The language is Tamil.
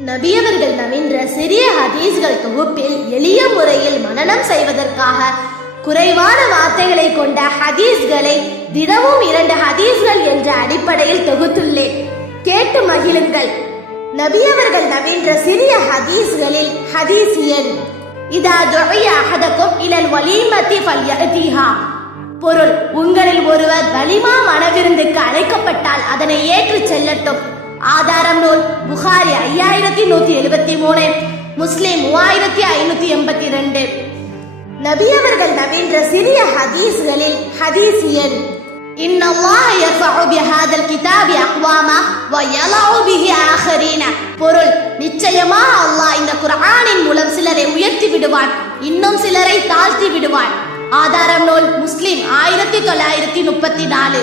நபியவர்கள் நவின்ற சிறிய ஹதீஸ்கள் தொகுப்பில் எளிய முறையில் மனனம் செய்வதற்காக குறைவான வார்த்தைகளை கொண்ட ஹதீஸ்களை தினமும் 2 ஹதீஸ்கள் என்ற அடிப்படையில் தொகுத்துள்ளேன். கேட்டு மகிழுங்கள். நபியவர்கள் நவின்ற சிறிய ஹதீஸ்களில் ஹதீஸ் எண் இதா துஇய அஹதகும் இலல் வலீமத்தி ஃபல்யஅதிஹா. பொருள்: உங்களில் ஒருவர் வலிமா மணவிருந்துக்கு அழைக்கப்பட்டால் அதனை ஏற்று செல்லட்டும். ஆதாரம் நூல் புகாரி 5173, முஸ்லிம் 3582. நபியவர்கள் நவின்ற சிறிய ஹதீஸ்களில் ஹதீஸ் எண் இன்னல்லாஹ யர்ஃபஉ பிஹாதல் கிதாபி அக்வாமா வ யலஉ பிஹி ஆகரீன. பொருள்: நிச்சயமாக அல்லாஹ் இந்த குர்ஆனின் மூலம் சிலரை உயர்த்தி விடுவான், இன்னும் சிலரை தாழ்த்தி விடுவான். ஆதாரம் நூல் முஸ்லிம் 1934.